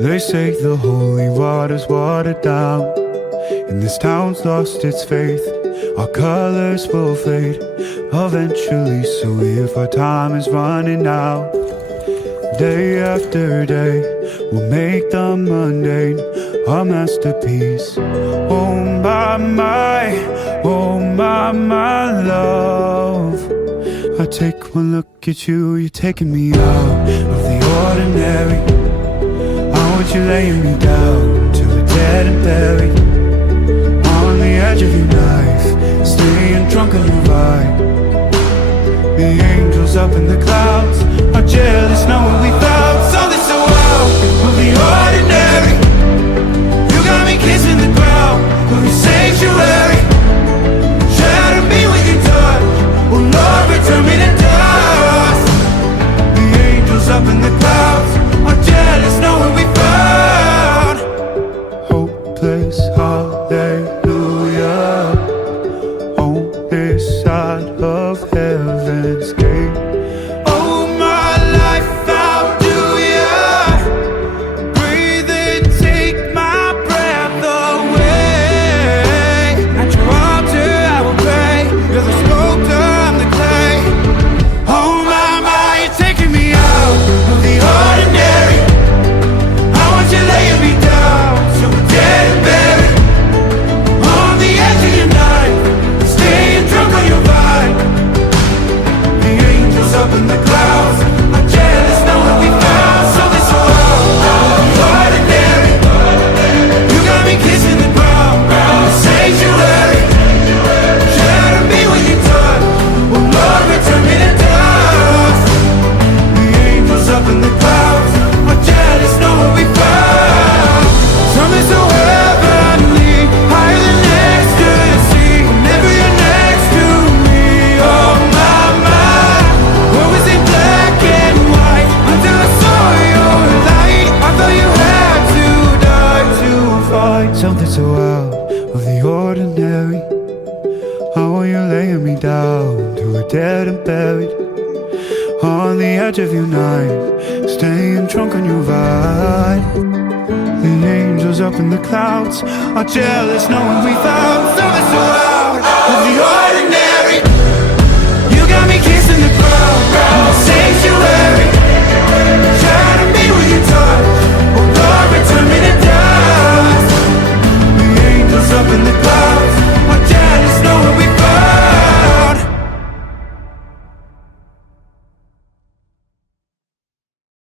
They say the holy water's watered down, and this town's lost its faith. Our colors will fade eventually, so if our time is running out, day after day, we'll make the mundane our masterpiece. Oh my, oh my love. I take one look at you, you're taking me out of the ordinary. I want you laying me down till we're dead and buried, on the edge of your knife, staying drunk on your ride. The angels up in the clouds are jealous knowing we found something so out of the ordinary. You got me kissing the ground of your sanctuary. Shatter me with your touch, oh Lord, return me to dust. The angels up in the clouds are jealous knowing we found hopeless hallelujah on this side of heaven's gate. Oh my life, how do ya breathe and take my breath away? At your altar I will pray, you're the sculptor, I'm the clay. Oh my, you're taking me out of the ordinary. I want you laying me down till we're dead and buried, on the edge of your knife, staying drunk on your vine. The angels up in the clouds are jealous knowing we found something so out of the ordinary. You got me kissing the ground, the sanctuary. Shatter me with your touch, oh Lord, return me to dust. The angels up in the clouds are jealous knowing we found something so heavenly, higher than ecstasy. Whenever you're next to me, oh my, what was in black and white until I saw your light? I thought you had to die to fight something so out of the ordinary. I want you laying me down till we're dead and buried, on the edge of your knife, staying drunk on your ride. The angels up in the clouds are jealous knowing we found something so out